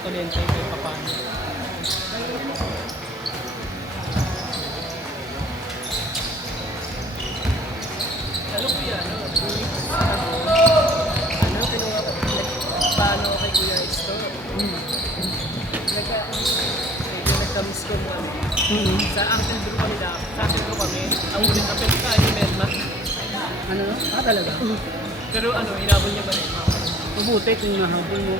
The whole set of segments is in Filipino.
Tolente kay Papano. Ano po yan? Ano, kinuha ko. Paano kay Kuya Isto? Nagka-miss ko mo. Sa Uncle Drew kami na. Sa Uncle Drew kami. Ang ulit na pwede ni Melma. Ano? Ah, talaga? Pero ano, hinabol niya ba rin? Mabuti kung nahabol mo.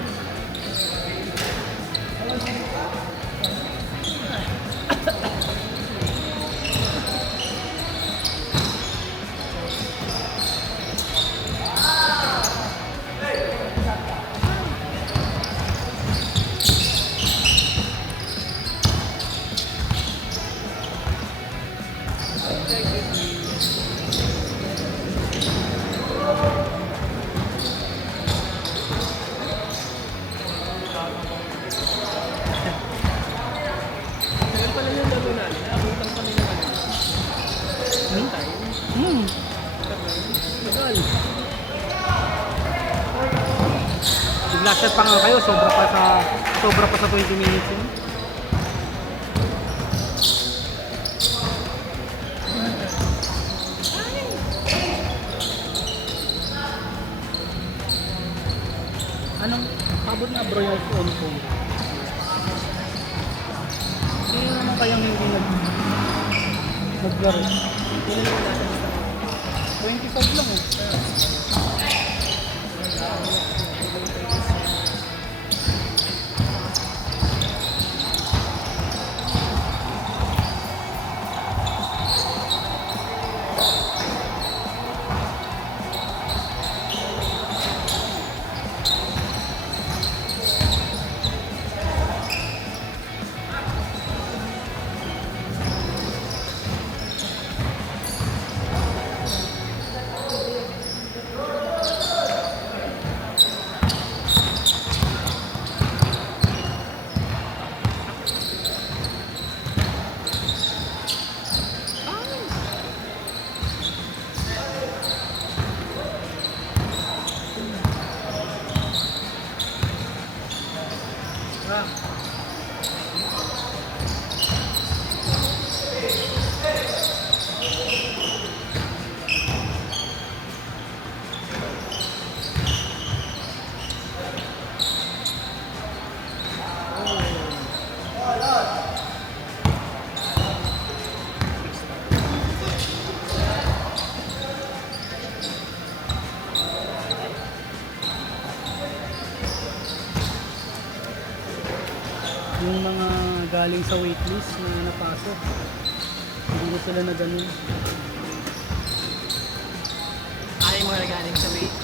Ngayon pala yung lalo na. Naabutan kami ng ano. Time. Tagal. Nag-last shot pa nga kayo, sobra pa sa 20 minutes yun. Anong abot na bro yung phone ko? Sino naman kayang hindi naglaro? 25 lang eh. Yung mga galing sa waitlist na napasok, hindi na sila na ganun. Ay, mga nagaling sa wait.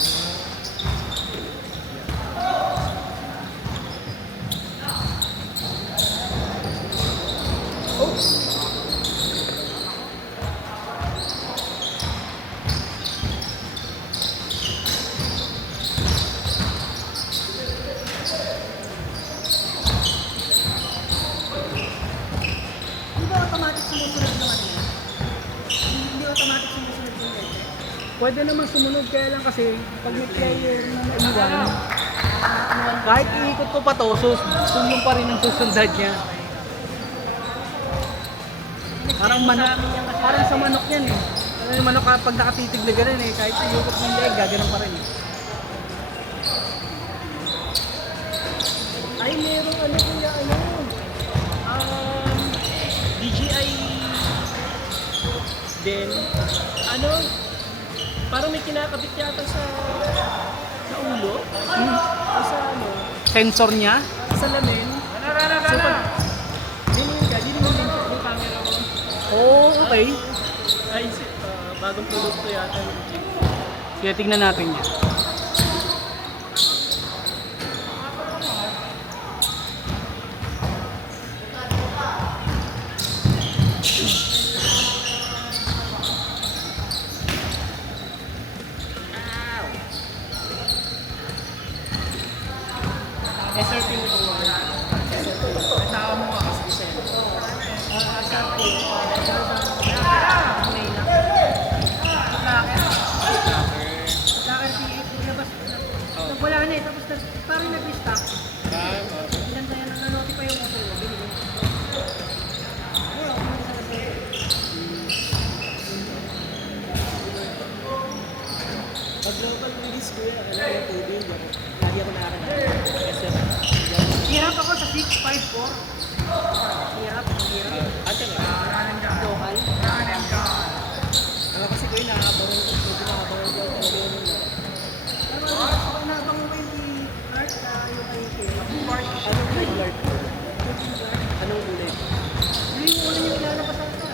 Hindi ba automatic sumusunod ng ano yan? Hindi automatic sumusunod yung letter? Pwede naman sumunod, kaya lang kasi pag may player na naiwan, kahit iikot ko pa to, susunod pa rin ang susundad niya. Parang sa manok yan eh. Ano yung manok pag nakatitig na gano'n eh, kahit iikot mo yung leg, gaganon pa rin eh. Ay, merong ano kuya, ano? DJI din. Ano? Parang may kinakabit yata sa ulo. O sa ano? Sensor niya, Sa lamin. So, pag din mo yung camera mo. oh, okay. Ay, bagong produkto yata. Kaya tingnan natin yan. SRP mo itong mga. Tao mo ka kasi isa yun. SRP. Lakad si labas. Wala na eh, tapos parang nag-restock. Ilan ba Pag local release ko yan, alam mo, tubig ako. Lagi ako nakakagawa. Kasi, Hirap ako sa 654. Hirap. ate na. Local. Ano kasi ko yung nakakabawan ko. Medyo nakakabawan ko. Pero ako nabang mo yung art yung kay Kim. Anong nag-guard ko? Anong ulit? Yung una yung ilalabas ako.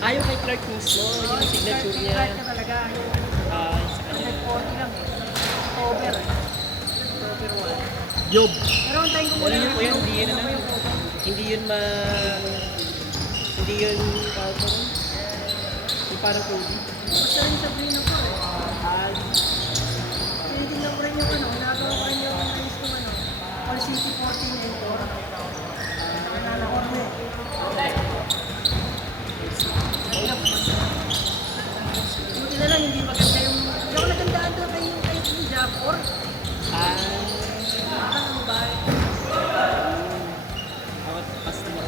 Yung kay Clark mismo, yung signature niya. Art ka talaga. Sa kanya. 140 lang. Over. Over 1. Yob. Pero ang tayo ko muna Ano yun po yun? Hindi yun Ano ano. ba yung photo? Hindi yun Hindi yun tawag ko rin. Yung parang coding. Basta rin sabihin ako eh. Tinitingnan ko rin yung ano, nagawa ko rin yung ayos kong ano, All City 14 and 4. Nakalala ko rin eh. Buti na lang, hindi maganda yung... Hindi ako nagandaan doon kay yung Japor. Parang ano ba? Ako, customer.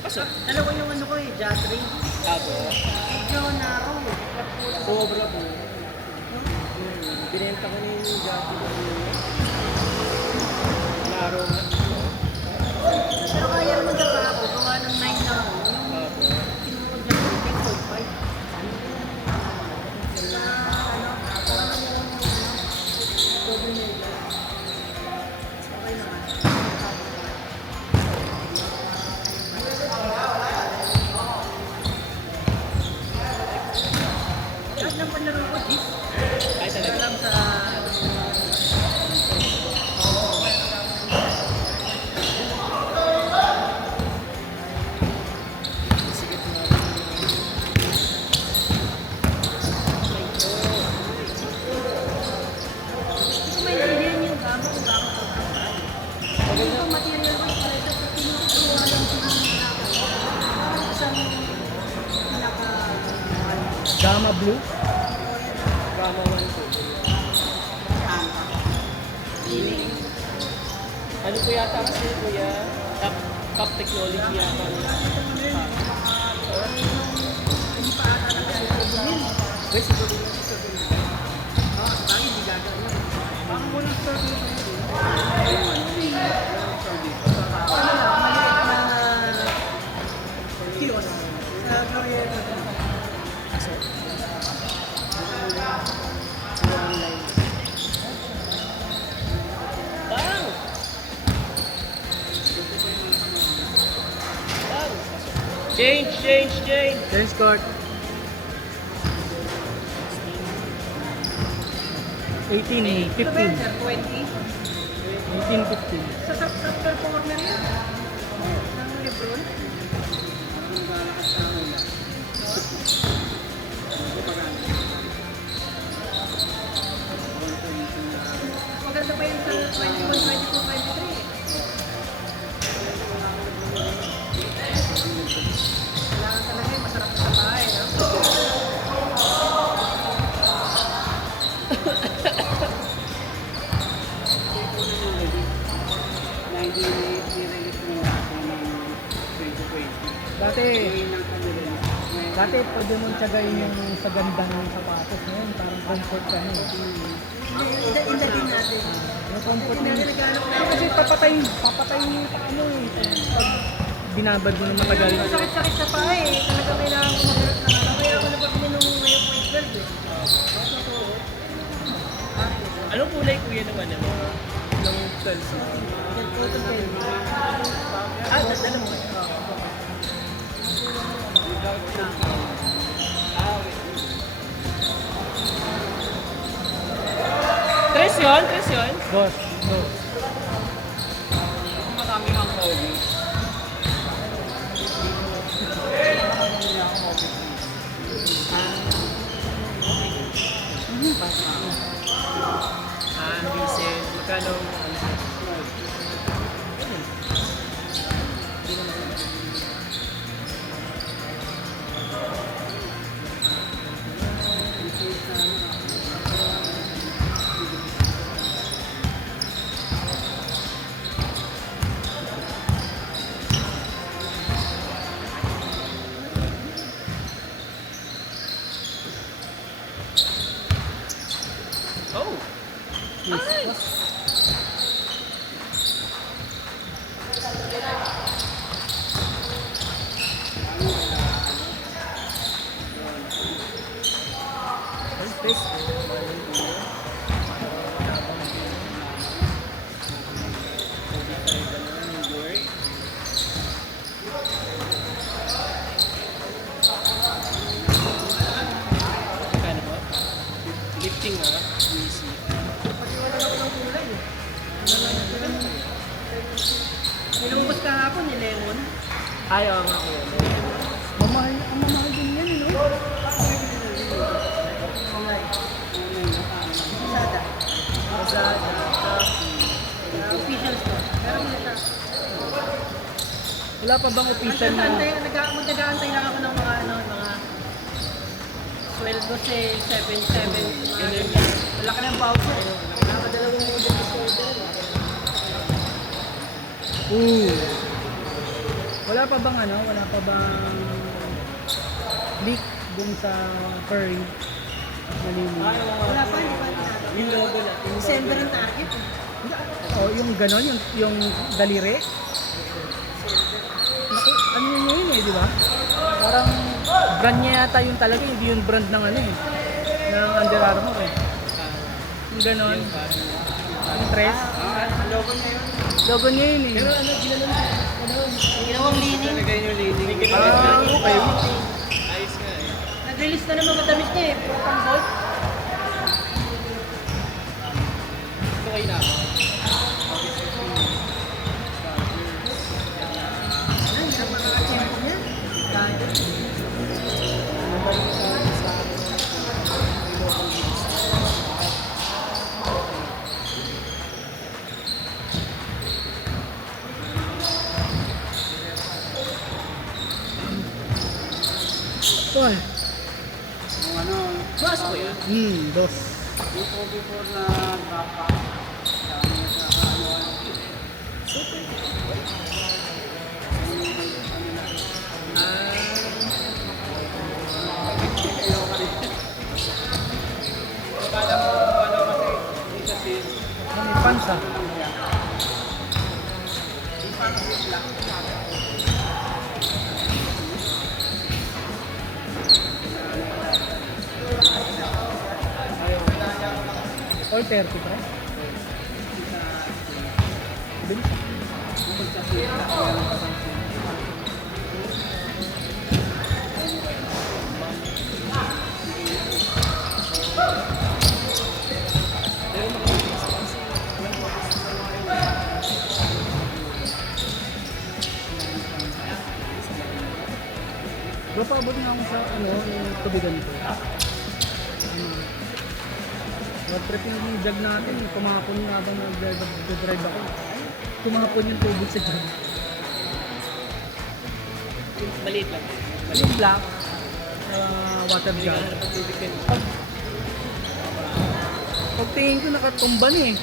Pasok. Alam ko yung ano ko eh, Jatri. Tabo. Medyo narrow eh. Sobra po. Binenta ko ni Jackie. Laro nga. Pero kaya naman talaga ako, gawa ng 9 na ako. Yung Tabo. kinuod na yung 10.5. Sa ano, parang yung Kobe Mega. Okay naman. Lahat ng panlaro ko, Jeep. Ay talaga. Alam sa... Hindi ko maintindihan yung gama kung gama ko. Hindi ko material ko pala ito. Pag kinukuha lang pinaka ako. Parang isang pinaka... Gamma Blue. Gama 1 po. Ano po yata kasi kuya? Top technology yata. Hindi pa ata nagsasabihin. Wait, siguro na. Bakit hindi gagawin? Parang walang store dito. Ano lang, maliit na kiosk sa Glorieta. Bang! Bang! Change! Tennis court. 18, 15. Ito ba yun, sir? 20? 18, 15. Sa third corner yan. Ng Lebron. Maganda pa yun sa 21, 22, 23 eh. Kailangan talaga yung masarap sa bahay, no? Dati pwede mong tiyagayin yung sa ganda ng sapatos ngayon, parang comfort ka na eh. Indating natin. Yung comfort Hindi na natin nagano kasi papatayin yung ano eh. Pag binabad mo ng matagal. Sakit-sakit sa paa eh. Talaga kailangan ko magharap ng ano. Kaya ako nabakmi nung ngayong point 12 eh. Anong kulay kuya naman ano? Ng 12? Cotton candy. Dala mo. Tres yun? Boss, no. Marami kang hobby. Vincent. Magkano? Oh! Yes. Perfect. Magkano po? Lifting easy. Pati wala naman ng kulay eh. Nilumabas kahapon ni Lemon. Ayaw nga ko yun. Mamahal, ang mamahal din yan, no? Sada. Lazada, Shopee. Official store. Pero muna siya. Wala pa bang official na? Nag-aantay lang ako ng mga sweldo si 7-7. Wala ka ng voucher. Nakadalawang model sa order. Ooh. Wala pa bang wala pa bang leak dun sa furry? Nalilinis. Wala pa, hindi pa. Yung logo na. December ang target. Oh, yung ganon, yung daliri. Ano yun eh, di ba? Parang brand niya yata yung talaga, hindi yung brand ng ng Under Armour eh. Yung ganon, yung tres. Logo na yun. Logo niya yun eh. Pero ginanon Ginawang lining. Talaga yung leading. Okay. Ayos nga eh. Nag-release na ng mga damit niya eh. Puro pang gold. Ito kayo na ako. Yan, yung mga tempo niya. Dahil. Tol. Mas ko yan. Dos. May pansa. Or 30 pa? Bilis. Bro, paabot nga ako sa yung tubigan ko. Road trip yung jug natin, kumapon na habang nag-drive ako. Kumapon yung tubig sa jug. Maliit lang. Yung black, water Hindi jug. ka hanap ang tubig ka. Pagtingin ko nakatumba na eh.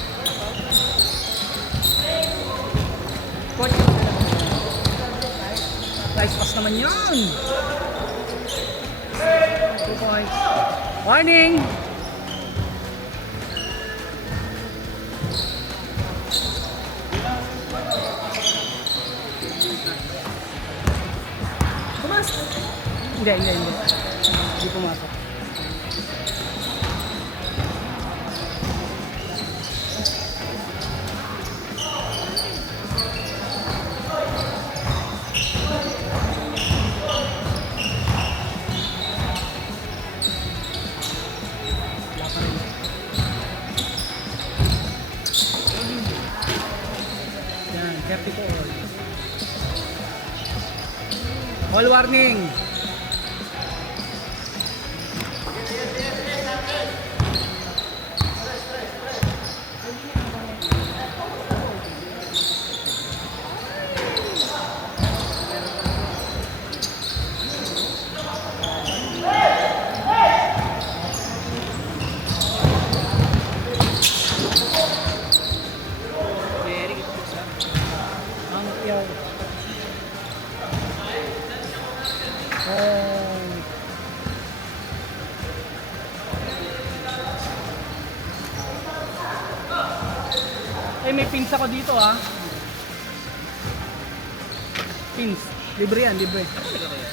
Nice pass naman yun! 2 points. Warning! Pumasok. Hindi. Hindi pumasok. Wala pa rin. Yan, 30 to all. All warning! Very good po sa. Ang yaw. Ay, may pins ako dito ah. Pins. Libre yan, libre. Talaga kaya?